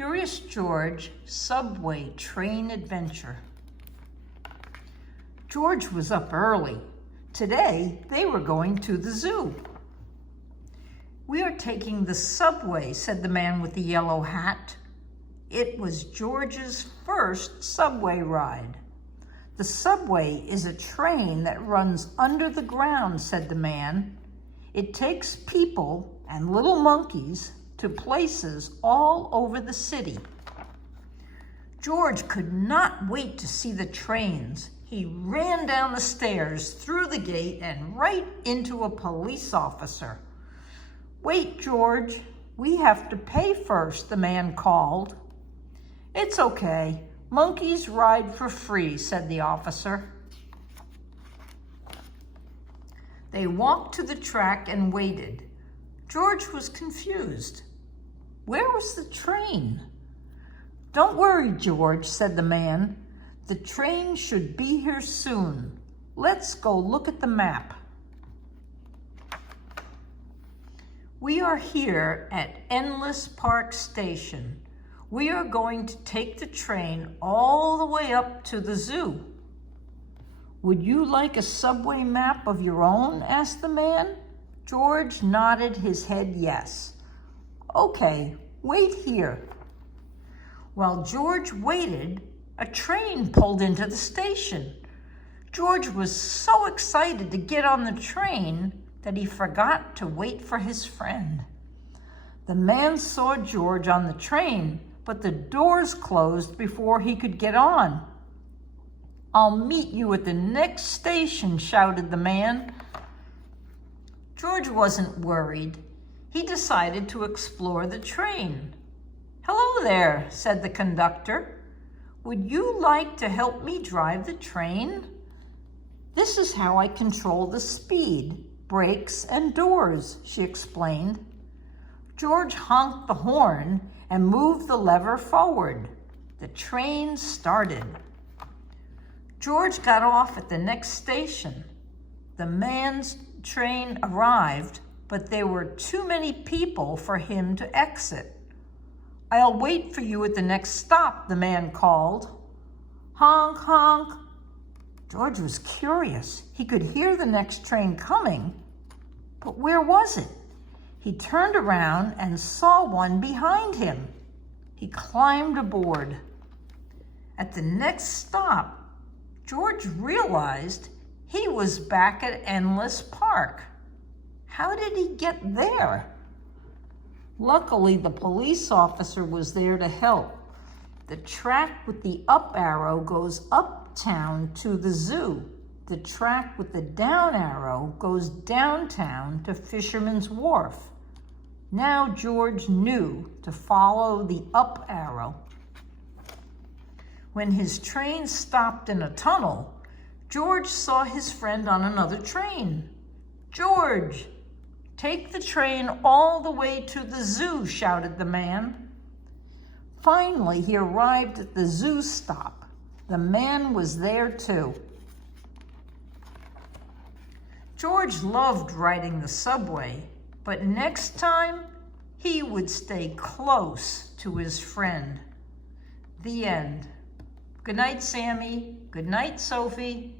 Curious George Subway Train Adventure. George was up early. Today, they were going to the zoo. "We are taking the subway," said the man with the yellow hat. It was George's first subway ride. "The subway is a train that runs under the ground," said the man. "It takes people and little monkeys to places all over the city." George could not wait to see the trains. He ran down the stairs, through the gate, and right into a police officer. "Wait, George, we have to pay first," the man called. "It's okay. Monkeys ride for free," said the officer. They walked to the track and waited. George was confused. Where was the train? "Don't worry, George," said the man. "The train should be here soon. Let's go look at the map." "We are here at Endless Park Station. We are going to take the train all the way up to the zoo." "Would you like a subway map of your own?" asked the man. George nodded his head yes. "Okay, wait here." While George waited, a train pulled into the station. George was so excited to get on the train that he forgot to wait for his friend. The man saw George on the train, but the doors closed before he could get on. "I'll meet you at the next station," shouted the man. George wasn't worried. He decided to explore the train. "Hello there," said the conductor. "Would you like to help me drive the train? This is how I control the speed, brakes, and doors," she explained. George honked the horn and moved the lever forward. The train started. George got off at the next station. The man's train arrived, but there were too many people for him to exit. "I'll wait for you at the next stop," the man called. Honk, honk. George was curious. He could hear the next train coming, but where was it? He turned around and saw one behind him. He climbed aboard. At the next stop, George realized he was back at Endless Park. How did he get there? Luckily, the police officer was there to help. The track with the up arrow goes uptown to the zoo. The track with the down arrow goes downtown to Fisherman's Wharf. Now George knew to follow the up arrow. When his train stopped in a tunnel, George saw his friend on another train. "George, take the train all the way to the zoo," shouted the man. Finally, he arrived at the zoo stop. The man was there too. George loved riding the subway, but next time he would stay close to his friend. The end. Good night, Sammy. Good night, Sophie.